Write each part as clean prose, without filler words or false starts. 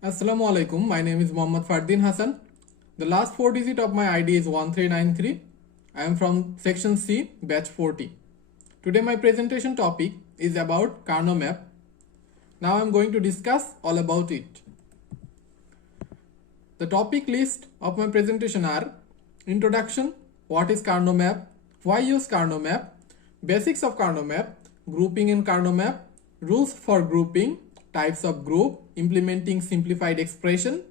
Assalamu alaikum. My name is Muhammad Fardin Hassan. The last four digit of my ID is 1393. I am from section C, batch 40. Today my presentation topic is about Karnaugh map. Now I am going to discuss all about it. The topic list of my presentation are introduction, what is Karnaugh map, why use Karnaugh map, basics of Karnaugh map, grouping in Karnaugh map, rules for grouping, types of group, implementing simplified expression,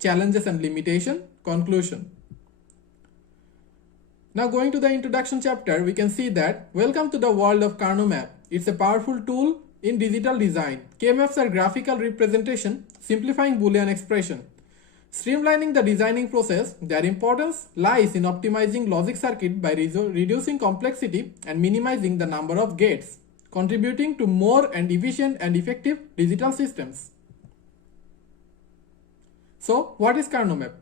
challenges and limitation, conclusion. Now going to the introduction chapter, we can see that welcome to the world of Karnaugh map. It's a powerful tool in digital design. K-maps are graphical representation, simplifying Boolean expression. Streamlining the designing process, their importance lies in optimizing logic circuit by reducing complexity and minimizing the number of gates, contributing to more and efficient and effective digital systems. So, what is Karnaugh map?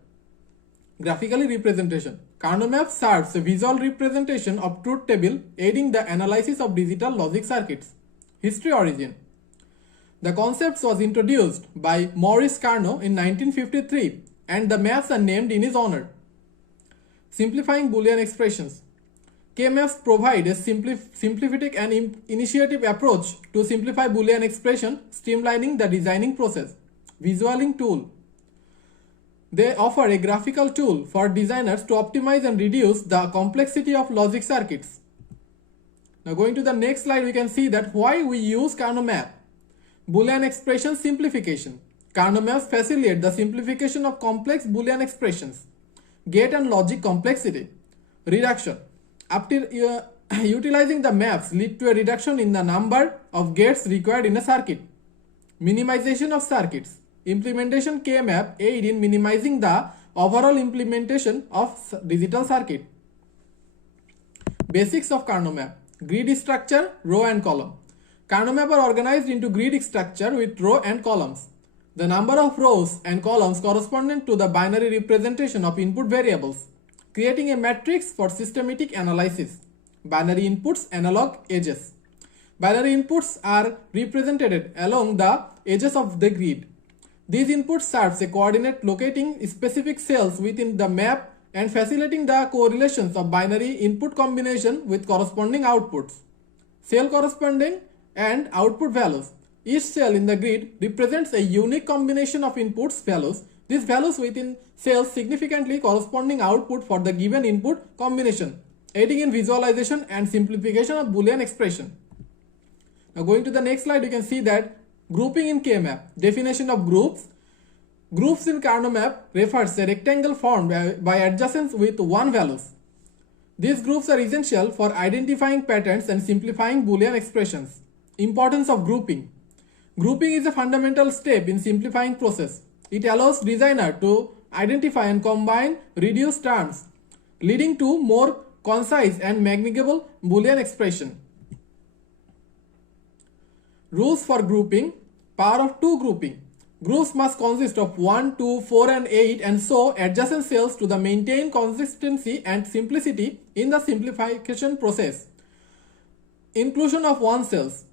Graphically representation. Karnaugh map serves a visual representation of truth table, aiding the analysis of digital logic circuits. History origin. The concept was introduced by Maurice Karnaugh in 1953 and the maps are named in his honor. Simplifying Boolean expressions. K-maps provide a simplific and initiative approach to simplify Boolean expression, streamlining the designing process. Visualing tool. They offer a graphical tool for designers to optimize and reduce the complexity of logic circuits. Now going to the next slide, we can see that why we use Karnaugh map. Boolean expression simplification. Karnaugh maps facilitate the simplification of complex Boolean expressions. Gate and logic complexity. Reduction. After utilizing the maps lead to a reduction in the number of gates required in a circuit. Minimization of circuits. Implementation K-map aid in minimizing the overall implementation of digital circuit. Basics of Karnaugh map. Grid structure, row and column. Karnaugh map are organized into grid structure with row and columns. The number of rows and columns corresponding to the binary representation of input variables, creating a matrix for systematic analysis. Binary inputs, analog edges. Binary inputs are represented along the edges of the grid. These inputs serves a coordinate locating specific cells within the map and facilitating the correlations of binary input combination with corresponding outputs. Cell corresponding and output values. Each cell in the grid represents a unique combination of inputs values. These values within cells significantly corresponding output for the given input combination, aiding in visualization and simplification of Boolean expression. Now going to the next slide, you can see that grouping in K-map. Definition of groups. Groups in Karnaugh map refers a rectangle formed by adjacents with one values. These groups are essential for identifying patterns and simplifying Boolean expressions. Importance of grouping. Grouping is a fundamental step in simplifying process. It allows designer to identify and combine reduced terms, leading to more concise and manageable Boolean expression. Rules for grouping. Power of two grouping. Groups must consist of 1, 2, 4 and 8 and so adjacent cells to the maintain consistency and simplicity in the simplification process. Inclusion of one cells.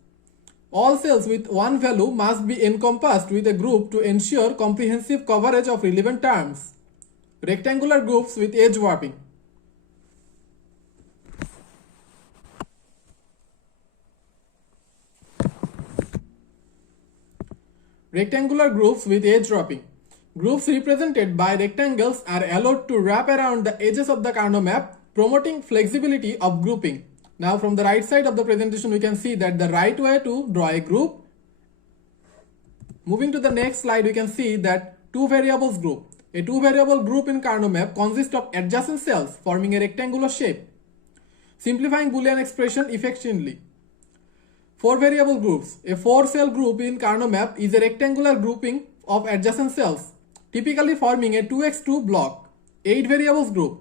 All cells with one value must be encompassed with a group to ensure comprehensive coverage of relevant terms. Rectangular groups with edge warping. Rectangular groups with edge wrapping. Groups represented by rectangles are allowed to wrap around the edges of the Karnaugh map, promoting flexibility of grouping. Now from the right side of the presentation, we can see that the right way to draw a group. Moving to the next slide, we can see that two variables group. A two variable group in Karnaugh map consists of adjacent cells forming a rectangular shape, simplifying Boolean expression effectively. Four variable groups. A four cell group in Karnaugh map is a rectangular grouping of adjacent cells, typically forming a 2x2 block. 8 variables group.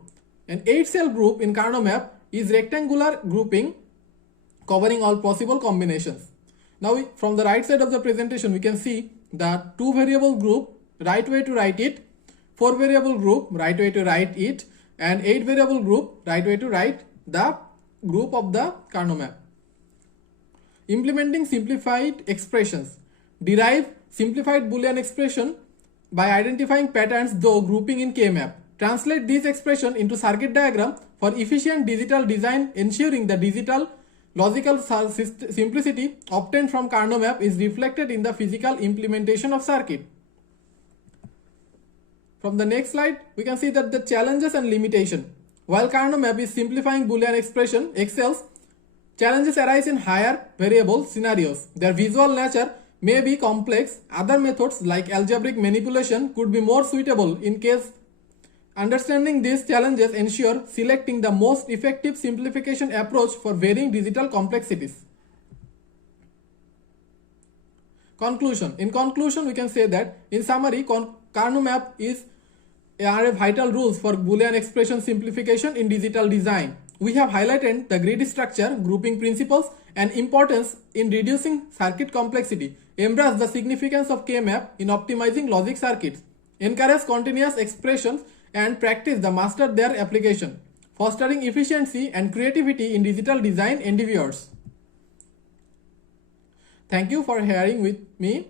An 8 cell group in Karnaugh map is rectangular grouping covering all possible combinations. Now from the right side of the presentation, we can see the two variable group, right way to write it, 4 variable group, right way to write it, and 8 variable group, right way to write the group of the Karnaugh map. Implementing simplified expressions. Derive simplified Boolean expression by identifying patterns through grouping in K-map. Translate this expression into circuit diagram for efficient digital design, ensuring the digital logical simplicity obtained from Karnaugh map is reflected in the physical implementation of circuit. From the next slide, we can see that the challenges and limitation. While Karnaugh map is simplifying Boolean expression excels, challenges arise in higher variable scenarios. Their visual nature may be complex. Other methods like algebraic manipulation could be more suitable in case. Understanding these challenges ensure selecting the most effective simplification approach for varying digital complexities. Conclusion. In conclusion, we can say that in summary, Karnaugh map are vital rules for Boolean expression simplification in digital design. We have highlighted the grid structure, grouping principles, and importance in reducing circuit complexity. Embrace the significance of K-map in optimizing logic circuits. Encourage continuous expressions and practice the master their application, fostering efficiency and creativity in digital design endeavors. Thank you for hearing with me.